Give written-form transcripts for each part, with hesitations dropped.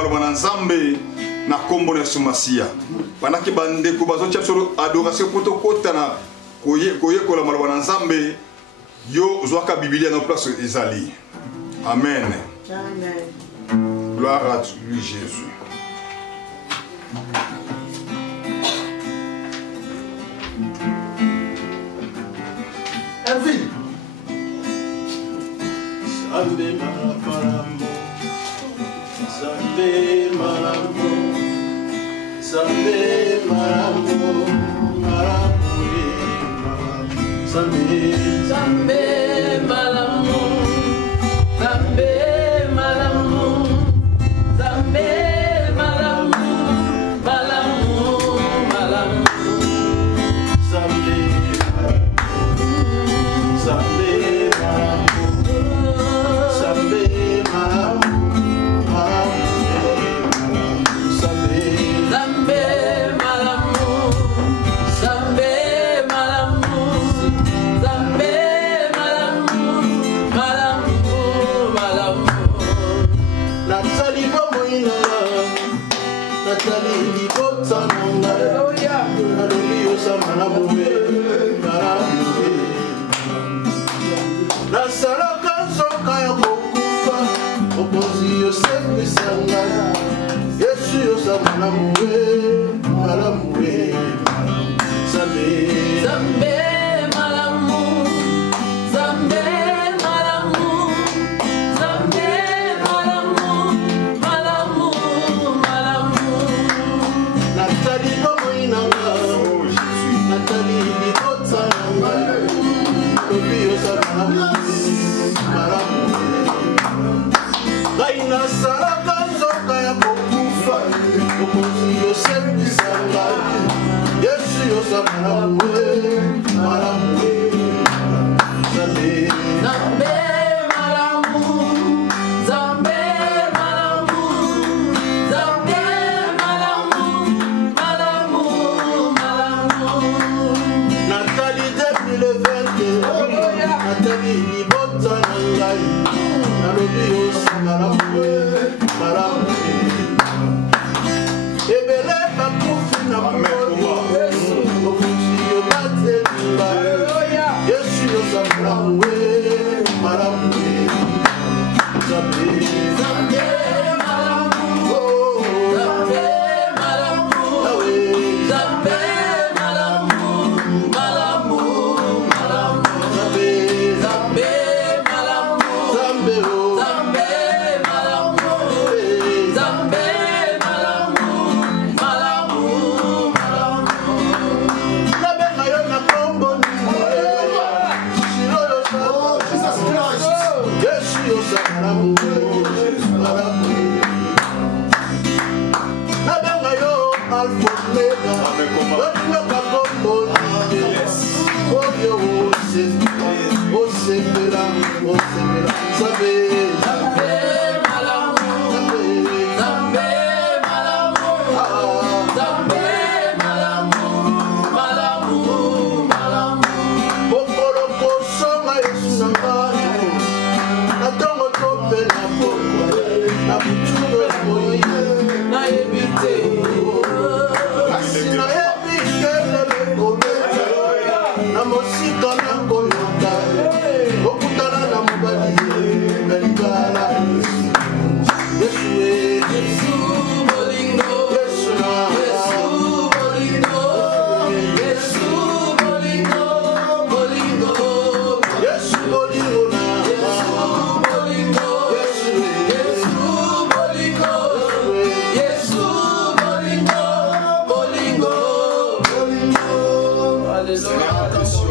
maloba na Nzambe na kombo na Sumasia. Banaki bande ko bazo tia solo adoration poto kota na koye ko la maloba na Nzambe yo zwaka Biblia na place ezali. Amen. Amen. Gloire à lui Jésus. Elvin. Sambe Malambo, Sambe Malambo, Sambe Malambo, Sambe Sambe Malambo, Sambe Malambo, Sambe Malambo, Malambo, Malambo, Sambe Sambe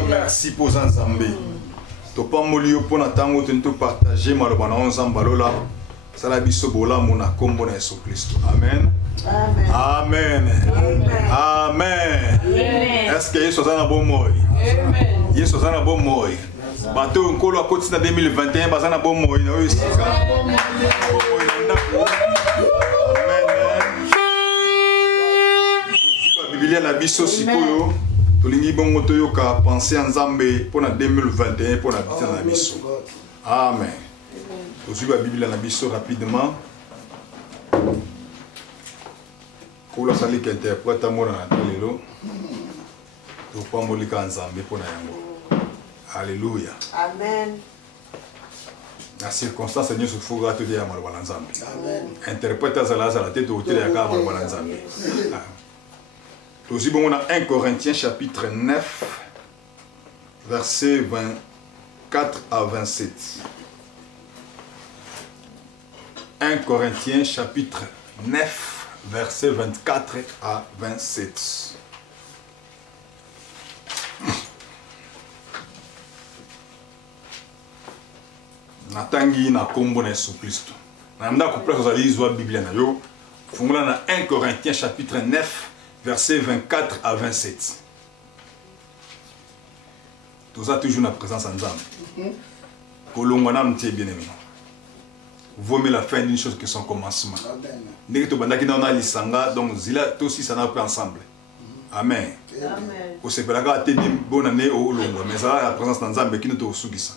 Merci pour Nzambe. To pas molio pour natango tento partager maloba na Nzamba lola. Sala biso bola mona kombo na Yesu Kristo. Amen. Amen. Amen. Amen. Est-ce que Yesu azana bon moi? Amen. Yesu azana bon moi. Bato nkolo akoti na 2021 bazana bon moi na oyisika. Amen. Biblia na biso sikoyo. Tolingi bongo toyoka penser en Nzambe pour 2021 pour la vie na biso. Amen. Aujourd'hui la Bible na biso rapidement. Kula sali qui interprète à moi dans le lelo. Tu pas molika nzambe pour na yango. Alléluia. Amen. La circonstance nous faut gratter de yamal balanzambe. Amen. Interprète à la tête au télé à yamal balanzambe. Aussi bon on a 1 Corinthiens chapitre 9 versets 24 à 27. 1 Corinthiens chapitre 9 versets 24 à 27. Natangi na kombo na Yesu Kristo. Na mda couple kozali zwa Biblia na yo. Fungula na 1 Corinthiens chapitre 9 versets 24 à 27. Tout ça toujours na présence en Nzambe. Kolongwana mtie bien-aimé. Vaut mieux la fin d'une chose que son commencement. Dès que tu bandaki na ona lisanga donc zila to si ça na pas ensemble. Amen. Amen. Ko sepelaka te di bonne année au longo mais ça la présence en Nzambe qui nous to sugisa.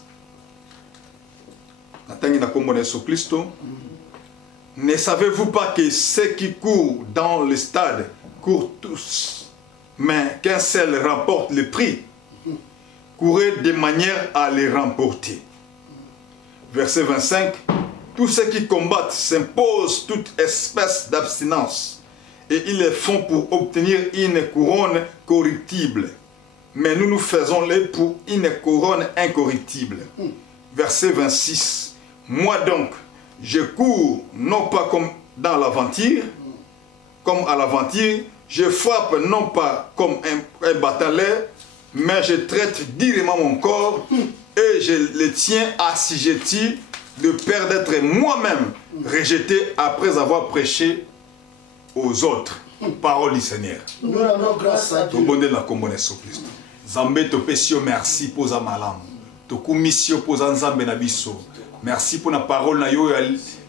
Ne savez-vous pas que ceux qui courent dans le stade courent tous, mais qu'un seul remporte le prix? Courez de manière à les remporter. Verset 25. Tous ceux qui combattent s'imposent toute espèce d'abstinence, et ils le font pour obtenir une couronne corruptible. Mais nous nous faisons-les pour une couronne incorruptible. Verset 26. Moi donc, je cours non pas comme dans l'aventure, comme à l'aventure, je frappe non pas comme un batailleur, mais je traite durement mon corps et je le tiens assujetti de peur d'être moi-même rejeté après avoir prêché aux autres. Parole du Seigneur. Nous rendons grâce à Dieu. Zambé to pesio merci pour za malam. To kumisio pour za nzambe na biso. Merci pour la parole na yo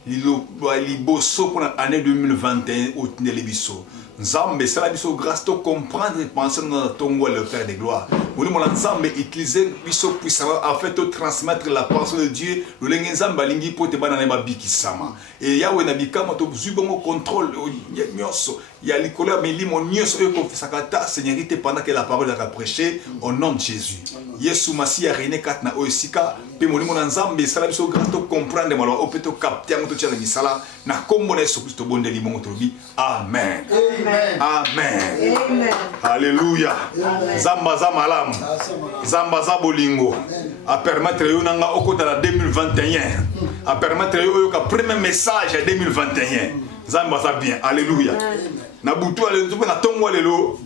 liboso pour l'année 2021 au Tnelebiso. Nzambe, ça la biso grâce to comprendre et penser dans ton le Père de gloire. Nous mon Nzambe utiliser biso puissamment afin de transmettre la pensée de Dieu. Le lengi Nzamba lingi pour te banana ma biki sama. Et Yahweh na bikama to zubongo contrôle nyoso. Ya likola mais li mon nyoso e confessakata seigneurie pendant que la parole a prêché au nom de Jésus. Yesu Masi a reine kat na oisika pe mon Nzambe ça la biso grâce to comprendre malo o peto capter ngo to tchala misala na kombo na Yesu Christo bonde li mongo to bi. Amen. Amen. Amen. Amen. Alléluia. Zamba za malamu. Zamba za bolingo. A permettre yo nanga okota la 2021. A permettre yo ka premier message à 2021. Zamba za bien. Alléluia. Na butu ale to na tongo lelo.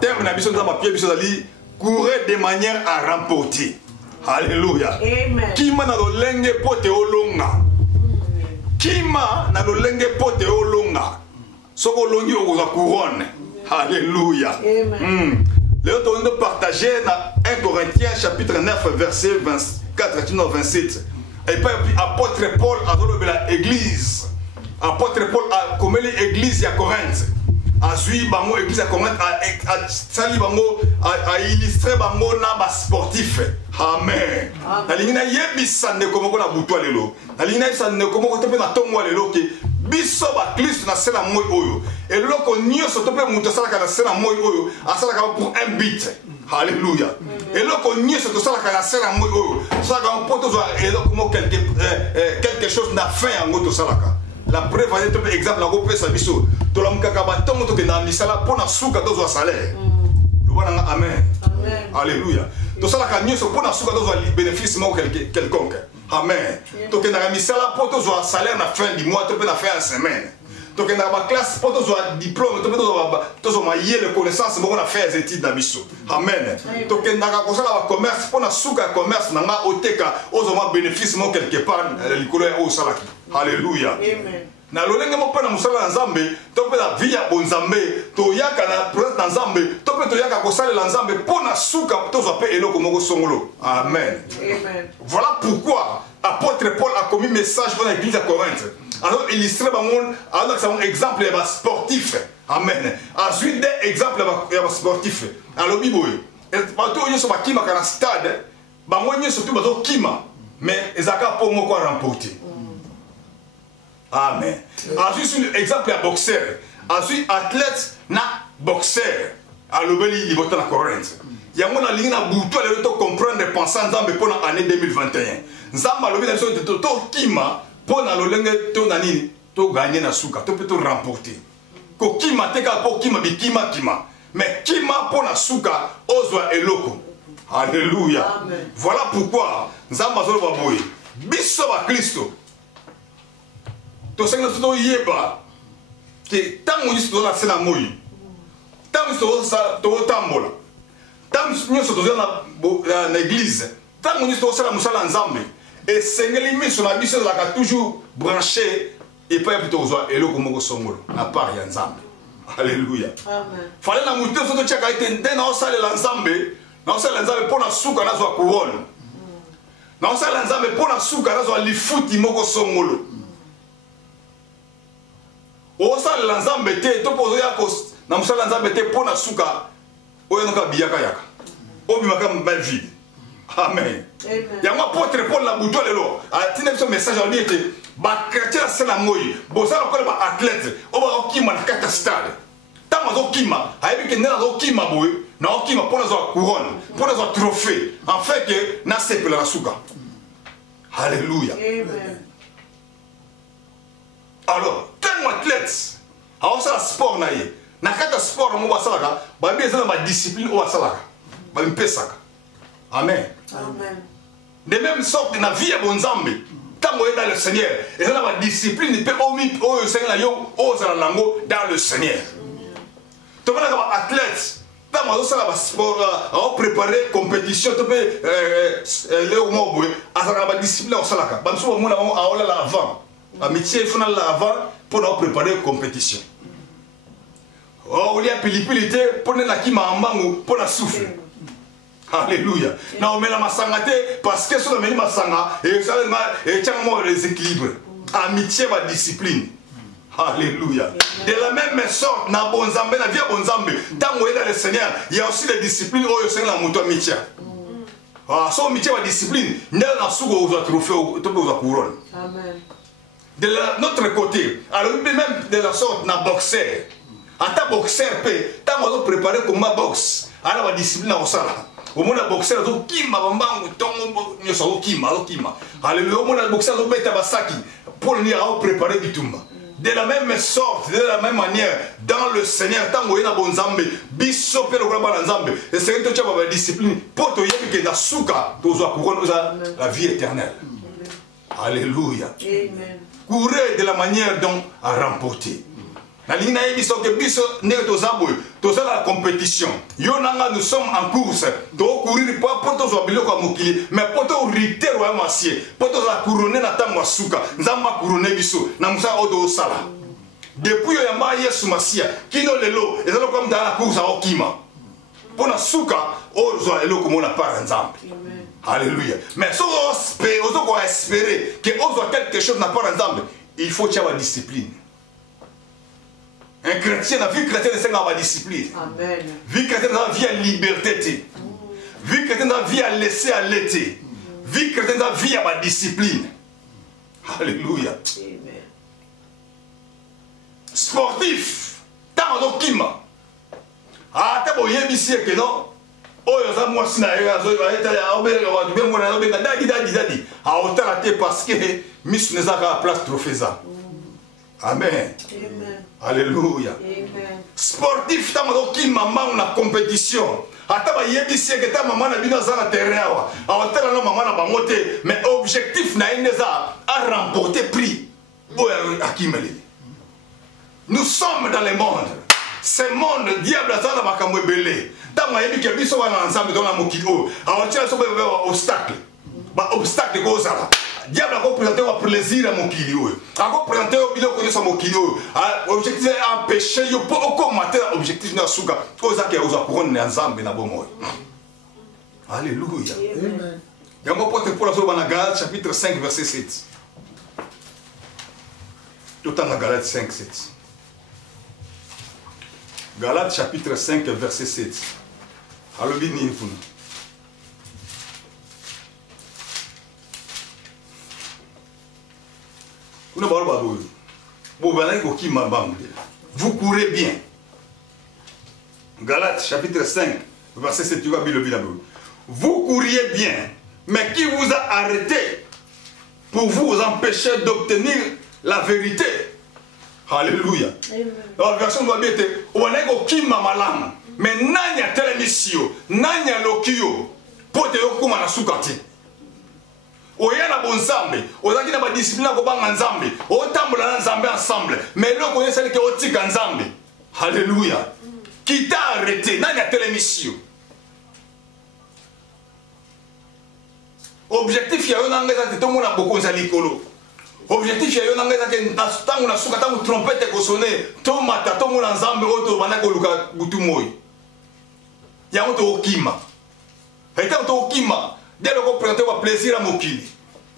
Thème na biso nzamba pie biso ali courir de manière à remporter. Alléluia. Amen. Kima na lolenge pote olonga. Kima na lolenge pote olonga. Soko longi okoza couronne. Alléluia. Amen. Là, on va partager dans 1 Corinthiens chapitre 9 verset 24 à 27. Et puis apôtre Paul a donné l'église. Apôtre Paul a commis l'église à Corinthe. A suivi l'église à Corinthe, a sali bango, a illustré bango na ba sportif. Amen. Na lingina yebisa ne komo ko na butwa lelo. Na lingina yebisa ne komo ko tope na tongo lelo ke biso ba Christ na sela moy oyo. Et loko nyoso tope muto sala kana sela moy oyo, asala ka pour un but. Alléluia. Et loko nyoso to sala kana sela moy oyo, sala ka poto zo et loko mo quelque chose na fin en goto sala ka. La preuve est un exemple na ko pesa biso. To la mukaka ba tongo to ke na misala pona suka to zo salaire. Amen. Amen. Alléluia. To sala ka nyoso pona suka to zo bénéfice mo quelconque. Amen. Donc on a mis ça là pour toujours salaire à la fin du mois, tu peux la faire en semaine. Donc on a ma classe pour toujours diplôme, tu peux toujours mailler les connaissances, on a fait des études d'amiso. Amen. Donc on a comme ça la commerce, pour la souka commerce, on a oteka, on a bénéfice moi quelque part l'école au salaki. Alléluia. Amen. Na lolenge mo pena musala nzambe to pe la vie ya bonzambe to yaka na présence nzambe to pe to yaka ko sala nzambe pona suka to zo pe eloko moko songolo. Amen. Amen. Voilà pourquoi apôtre Paul a commis message pour l'église à Corinthe. Alors illustrer bangon alors c'est un exemple ya sportif. Amen. Ensuite des exemples ya sportif. Alors biboy. Et bato yo so bakima kana stade bango nyoso to bato kima mais ezaka pour moko remporter. Amen. Ensuite, un exemple à boxeur. azui athlète na boxeur alobeli libota na Corinthe yango na lingi na butu ale to comprendre penser nzambe pour na année 2021 nzambe alobi na biso to kima pour na lolenge to na nini to gagner na suka to peut to remporter ko kima te ka po kima bikima kima mais kima pour na suka ozwa eloko. Alléluia. Amen. Voilà pourquoi nzambe azolo baboye biso ba Kristo to senga to yeba que tango isto na sena moyi tango isto sa to tambola tango nyoso to na église tango isto sa musala nzambe et sengeli miso na biso la ka toujours branché et pas plutôt zo eloko moko songolo na part ya nzambe. Alléluia. Amen. Fallait na muto so to chaka ite ndena osale la nzambe na osala nzambe pona suka na zo kuona na osala nzambe pona suka na zo lifuti moko songolo. Osala la nzambe te to pozo ya ko na musala nzambe te pona suka oyo noka biyaka yaka obimaka mal vide. Amen. Yango apôtre Paul la buto lelo atina biso message ali ete ba chrétien la sala moyi bozala ko ba athlète o ba okima na kata stade tama zo kima ayebi ke ndena zo kima boy na okima pona zo couronne pona zo trophée en fait que na sepela la suka. Alléluia. Amen. Alors, tant athlète, alors ça sport naïe. Na kata sport mo basalaka, ba bezana ba discipline o basalaka. Ba mpesaka. Amen. Amen. De même sorte na vie ya bonzambe, tant on est dans le Seigneur, et ça la discipline peut omi o Seigneur yo o za lango dans le Seigneur. To bana ba athlète, tant on ça la sport a préparer compétition to peut le mo boy, azaka ba discipline o salaka. Ba mso mo na a ola la avant. Amitié final avant pour nous préparer la compétition. Oh, il y a pilipilité pour nous qui m'ambangu pour nous souffler. Alléluia. Na on met la masangate parce que sur le menu masanga et ça et tiens moi les équilibres. Amitié va discipline. Alléluia. De la même sorte na bonzambe na vie bonzambe tant on est dans le Seigneur, il y a aussi des disciplines où le Seigneur la monte amitié. Ah, so amitié va discipline, n'a na sugo aux trophées to aux couronne. Amen. De notre côté, alors même de la sorte na boxeur. En tant que boxeur, tant qu'on préparé comme ma boxe, alors la discipline au sala. Au moins la boxeur do kima bambangu tongo nyoso kima. Alléluia, au moins la boxeur do beta basaki pour nous préparer bitumba. De la même sorte, de la même manière, dans le Seigneur, tant qu'on est na bonzambe, biso pe le grand nzambe, et c'est que tu as la discipline pour te yebi que na suka tozo couronne la vie éternelle. Alléluia. Amen. Courir de la manière dont à remporter. La ligne a dit que biso n'est to la compétition. Yonanga nous sommes en course. Donc courir pas pour to zobilo kwa mukili, mais pour to riter wa masie, pour to la couronner na tamwa suka. Nzamba couronner biso na musa odo sala. Depuis yamba Yesu masia, kino lelo, et ça comme dans la course à okima. Pour la suka, ozo elo comme on a pas nzambe. Alléluia. Mais si on doit espérer que on soit quelque chose n'a pas d'ensemble, il faut avoir la discipline. Un chrétien, la vie chrétienne, c'est la discipline. Amen. Vie chrétienne, la vie à liberté. Vie chrétienne, la vie à laisser à l'été. Vie chrétienne, la vie à la discipline. Alléluia. Amen. Sportif, tant de kima. Ah, t'as beau y émisser que non. Oh, ça moi si na parce que Miss ne pas place trophée. Amen. Alléluia. Sportif qui maman na compétition. Ata ba yebisi que ta maman na bino za na terrain wa. Awatela no maman na ba moté mais objectif na ineza à remporter prix. Boya akimeli. Nous sommes dans le monde. Ce monde diable azana makamwe belé. Tant que yebi ke biso wana ensemble dans la mokilo. Awatela so ba obstacle. Ba obstacle ko ça. Diable a représenté un plaisir à mon kilo. A représenté au bilo que son kilo. Objectif est empêcher yo pour combattre objectif na suka. Oza ke oza couronne ensemble na bomoy. Alléluia. Amen. Et on va porter pour la sur Galates chapitre 5 verset 7. Tout en Galates 5 7. Galates chapitre 5 verset 7. Alors bien ni pour nous. Vous ne parlez pas de vous. Vous allez au qui m'a bangé. vous courez bien. Galates chapitre 5, verset 7, tu vas bien le Bible. Vous couriez bien, mais qui vous a arrêté pour vous empêcher d'obtenir la vérité? Alléluia. La version de la Bible était on est au kima malam, mais nanya télémission, nanya lokio, pour te yokuma na sukati. Oya na bonzambe, ozaki na ba discipline ko banga nzambe, otambola na nzambe ensemble, mais le ko yesali ke otika nzambe. Alléluia. Qui t'a arrêté? Nanya télémission. Objectif ya yo nanga te to mona boko za likolo. Objectif ya yo nanga ke tangu na suka tangu trompette ko sonner, to mata to mona nzambe oto bana ko luka butu moy. Ya moto okima. Eta to okima. Dès le qu'on présente un plaisir à Mokili,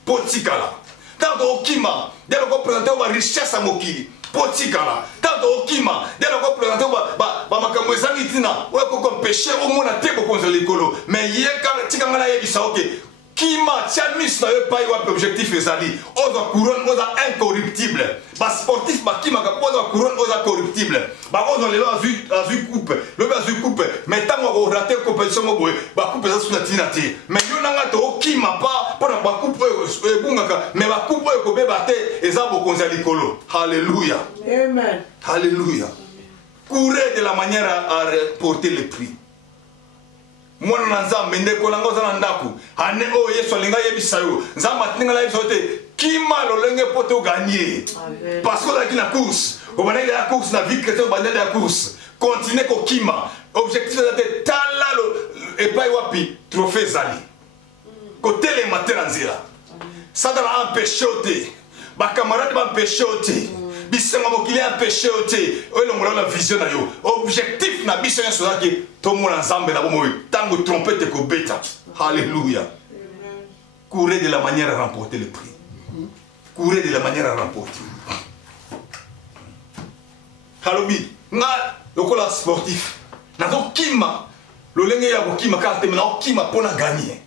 Potikala. Tant au Kima, dès le qu'on présente une richesse à Mokili, Potikala. Tant au Kima, dès le qu'on présente un Makamwezanitina, ou qu'on péché au monde à Tebo contre l'écolo. Mais hier, quand Tikangana Yebisa, ok, Kima, Tchamis n'a pas eu l'objectif Ezali. Oza couronne, oza incorruptible. Bas sportif, ba Kima, oza couronne, oza corruptible. Ba oza le a vu coupe, le a vu coupe. Mais tant qu'on raté compétition, ba coupe ça sous la tinati. Mais yo nanga to Kima pas pour ba coupe bungaka, mais ba coupe ko bebate ezabo konzali kolo. Alléluia. Amen. Alléluia. Courez de la manière à porter le prix. Mwana na nzambe ndeko langa za ndaku ane o yesu alinga yebisa yo nzambe atinga la yebisa te kima lolenge pote o gagner parce que la kina course o banele la course na vie chrétienne banele la course continuer ko kima objectif de tala lo epai wapi trophée zali ko tele matera nzira ça dans la empêcher te ba camarade ba empêcher te bisenga mokili empêcher te o longola la vision na yo objectif na biso ya soza ke to mona nzambe na bomoy tango trompette ko beta. Alléluia. Courez de la manière à remporter le prix. Courez de la manière à remporter. Halobi nga lokola sportif na do kima lo lenge ya ko kima ka temena o kima pona gagner.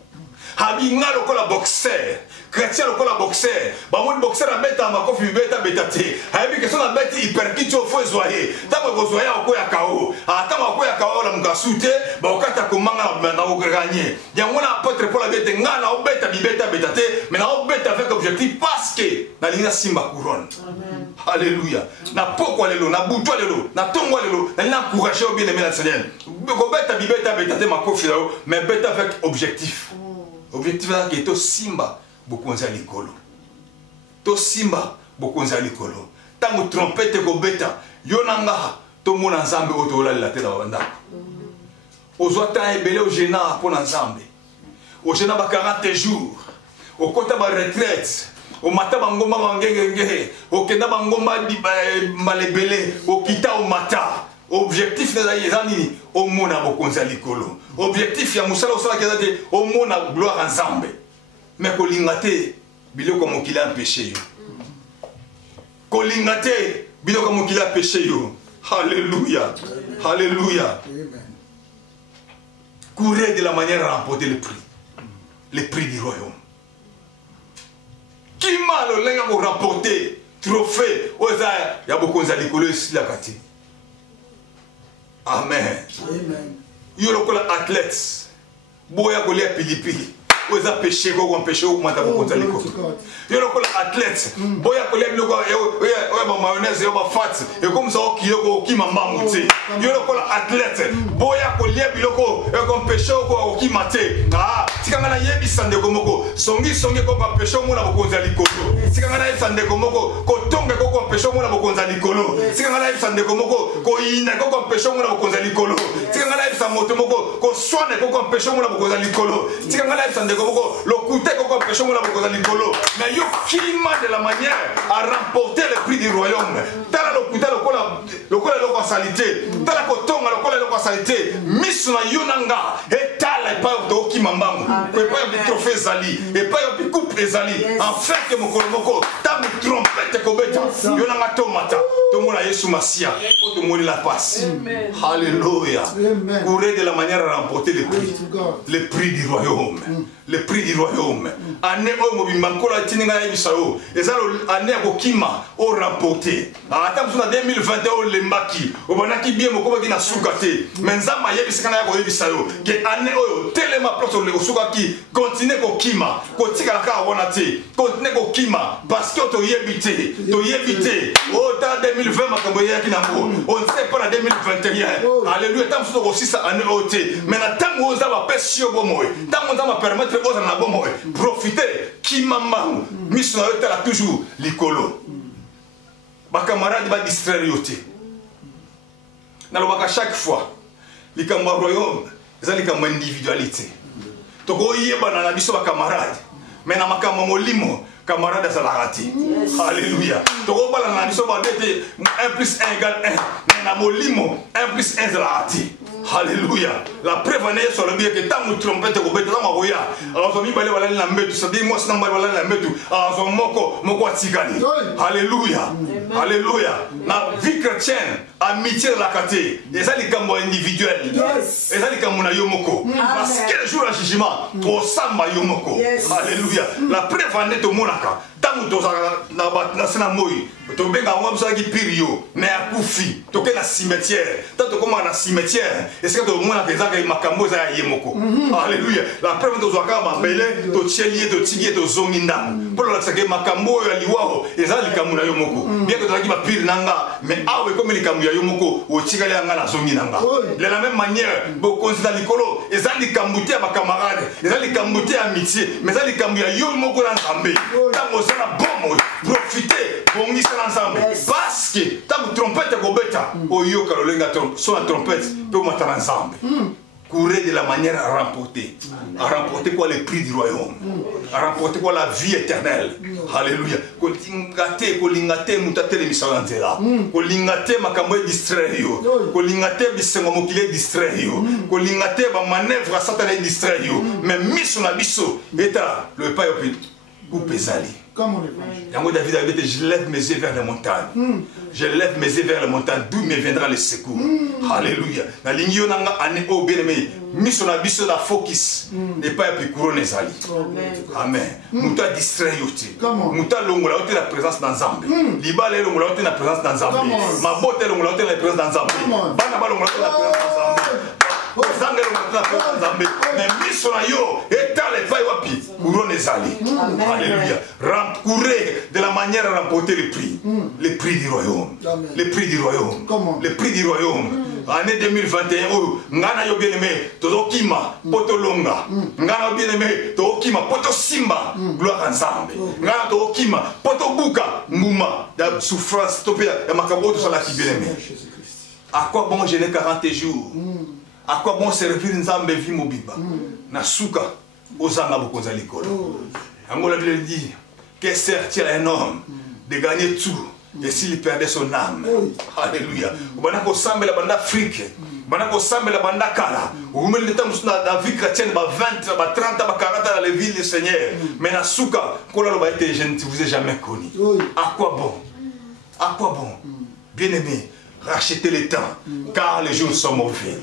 Habi nga lokola boxeur chrétien lokola boxeur ba mon boxeur a beta ma kofi beta te habi que son a beti hyperkit au fo zoyer tango ko zoyer ko ya kao atama ko ya kao la mukasute ba okata ko manga na ko gagner ya ngona apôtre pour la bete nga na o beta te mais na o beta avec objectif parce que na lina simba couronne. Amen. Alléluia. Na poko lelo na buto lelo na tongo lelo na lina encourager au bien aimé la Seigneur ko beta te ma kofi là mais beta avec objectif. Objectif là qui est au simba bokonza likolo. To simba bokonza likolo. Tango trompette ko beta yonanga to mona nzambe otola la tela wanda. Ozwa ta ebele o jena pona nzambe. O jena ba 40 jours. O kota ba retraite. O mata bangomba bangenge. O kenda bangomba malebele. O kita o mata. Objectif na yezani o mona bokonza likolo. Objectif ya musala osala kezate o mona gloire nzambe. Mais kolingate biloko mokili empêché yo. Kolingate biloko mokili empêché yo. Alléluia. Alléluia. Courez de la manière à remporter le prix du royaume. Qui m'a le lenga pour remporter trophée oza ya bokonza likolo ici la kati. Amen. Amen. Yo lokola athlètes boya kolia pilipili. Oza péché ko empêcher ko mata bokonza likolo. Yo lokola athlète boya kolia biloko oya ba mayonnaise yo ba fat et comme ça o kilo ko kimamba muti. Yo lokola athlète boya kolia biloko ko empêcher ko kimate. Ah tikanga na yebi sande ko moko songi ko empêcher mo na bokonza likolo. Tikanga na sande ko moko ko tonga ko empêcher mo na bokonza likolo. Tikanga na sande ko moko ko ina ko empêcher mo na bokonza likolo. Tikanga na sa moto moko ko soane ko empêcher mo na bokonza likolo. Tikanga na sande ko moko le côté ko empêcher mo na bokonza likolo. Mais yo kima de la manière à remporter le prix du royaume. Tala le côté le ko salité. Tala ko tonga le ko salité. Misuna yonanga et tala pas de kimambangu. Ko pas de trophée zali et pas de coupe zali. En fait que mon moko tamu trompette ko beta yonanga tomata. To mo na Yesu Masia pour te montrer la passe. Amen. Alléluia. Amen. Courez de la manière à remporter le prix. Yes, God. Le prix du royaume. Le prix du royaume. Année où Mobimbankola Tininga Yabisao. Et ça, année où Kima au remporté. Attends, sur 2021, au Lembaki. Au Banaki bien, au Kobaki na Soukate. Mais Nzama Yabisakana Yabisao. Que année où Telema Place au Soukaki. Continue au Kima. Continue à la Wanate. Continue au Kima. Parce que tu y habité. Tu y habité. Au temps 2020, Makamboya Kinambo. On ne sait pas en 2021. Alléluia. Tant que aussi ça année où tu es. Mais tant que vous avez perçu au bon moment. Tant que vous avez permettre aux en bon moment. Profitez. Kimamba. Mission a toujours l'écolo. Ma camarade va distraire yoté. Nalobaka chaque fois. Les camarades royaume. Ils ont les camarades individualité. Toko yeba na biso ba camarade. Mais na makama molimo. Camarade Salarati. Alléluia. Toko bala na biso ba dete 1 plus 1 égale 1. Mais na molimo 1 plus 1 Salarati. Alléluia. La preuve en est sur le bien que tant que trompette au béton ma roya. Alors on y balé wala na metu. Ça dit moi c'est na wala na metu. Alors on moko atikali. Alléluia. Alléluia. Na vie chrétienne, amitié de la caté. Et ça les cambo individuels. Et ça les cambo na yomoko. Parce que le jour du jugement, au samba yomoko. Alléluia. La preuve en est au monaka. Tant que na sena moi. To benga ngwa msa ki pirio mais akufi to ke na cimetière tant to koma na cimetière est-ce que to mona ke zaka makambo za yemoko. Alléluia. La preuve to zwaka mambele to tchelie to tigi to zonginda pour la sake makambo ya liwao eza likamu na yomoko bien que to zaki ba pire nanga mais awe comme likamu ya yomoko o tsigale anga na zonginanga de la même manière bo considère likolo eza likambuté ya ba camarade eza likambuté ya amitié mais eza likamu ya yomoko na nzambe tango sana bomo profiter bongisa ensemble parce que tant que trompette gobeta oyo kalolenga son trompette peut monter ensemble. Courir de la manière à remporter quoi le prix du royaume, à remporter quoi la vie éternelle. Alléluia. Kolingate mutate le misalanzela. Kolingate makambo distraire yo. Kolingate bisengo mokile distraire yo. Kolingate ba manœuvre satana distraire yo. Mais miso na biso eta le pas ou pesali. David avait dit, je lève mes yeux vers les montagnes. Je lève mes yeux vers les montagnes, d'où me viendra le secours. Alléluia. Na lingio nanga ane o bien-aimé. Miso na biso la focus. Ne pas epi couronne zali. Amen. Muta distrait yoti. Muta longola ote la présence dans Zambé. Libale longola ote la présence dans Zambé. Ma botte longola ote la présence dans Zambé. Bana ba longola ote la présence dans Zambé. Mais miso na yo etale pa wapi couronne zali. Alléluia. Courez de la manière à remporter le prix du royaume. Le prix du royaume. Le prix du royaume. Année 2021, ngana yo bien-aimé, todo kima, poto longa. Ngana yo bien-aimé, todo kima, poto simba, gloire ensemble. Ngana todo kima, poto buka, mouma, de souffrance, topé, et makabo tout ça là qui bien-aimé. À quoi bon jeûner 40 jours? À quoi bon servir Nzambe vie mobiba? Nasuka, ozanga bokonza likolo. Angola Bible dit, que sert-il à un homme de gagner tout et s'il perdait son âme? Alléluia. Banako sambe la banda Afrique, banako sambe la banda Kala. Ou même le temps la vie chrétienne, 20, 30, 40 dans les villes du Seigneur. Mais Nasuka, je ne vous ai jamais connu. À quoi bon? À quoi bon? Bien-aimé, rachetez le temps, car les jours sont mauvais.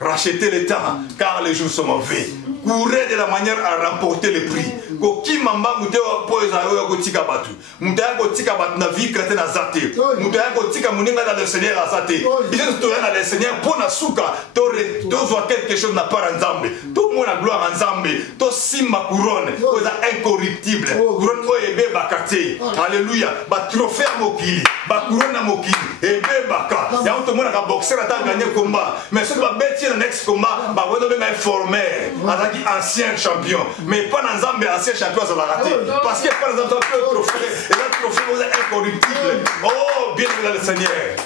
Rachetez le temps, car les jours sont mauvais. Courez de la manière à remporter le prix. Koki mamba mute poeza yo kotika batu. Mutaya kotika batu na vie chrétienne azate. Mutaya kotika muninga dans le Seigneur azate. Il est tout dans le Seigneur pour na suka. To soit quelque chose na part ensemble. Tout le monde a gloire ensemble. To simba couronne, koza incorruptible. Couronne ko ebe bakate. Alléluia. Ba trophée mokili, ba couronne mokili. Ebe baka. Ya tout le monde a boxer à gagner combat. Mais ce va bêtir le next combat, ba wono be informé. Ancien champion, mais pas dans Zambie, ancien champion, ça va rater. Parce que par exemple, le trophée, et le trophée vous est incorruptible. Oh, bien le Seigneur.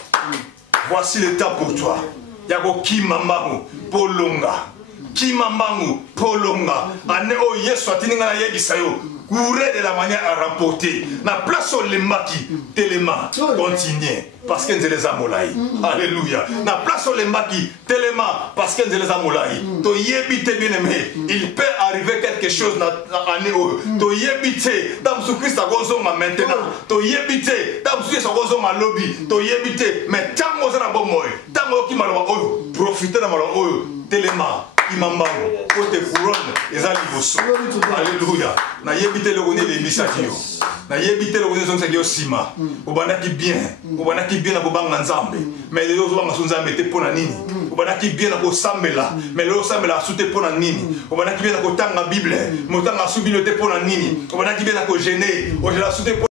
Voici le temps pour toi. Yako Kimambangu, Polonga. Kimambangu, Polonga. Ane o Yesu atininga na yebi sayo. courez de la manière à remporter. Na place au lembaki, téléma, continuez. Parce que nous les amolaï. Alléluia. Na place au lembaki, téléma, parce que nous les amolaï. To yébite bien aimé. Il peut arriver quelque chose dans l'année où. To yébite, dans ce Christ à gozoma maintenant. To yébite, dans ce Christ à gozoma lobby. To yébite, mais tant que vous avez un bon moyen, tant que vous avez un bon moyen, profitez de la moyen. Téléma. Imambango, côté couronne, et ça liboso. Alléluia. Na yebite le connaît les bisakio. Na yebite le connaît son sakio sima. Obanaki bien na bobanga nzambe. Mais les autres banga nzambe te pona nini. Obanaki bien na ko sambela. Mais le sambela sute pona nini. Obanaki bien na ko tanga Bible. Motanga su Bible te pona nini. Obanaki bien na ko gêner. O je la sute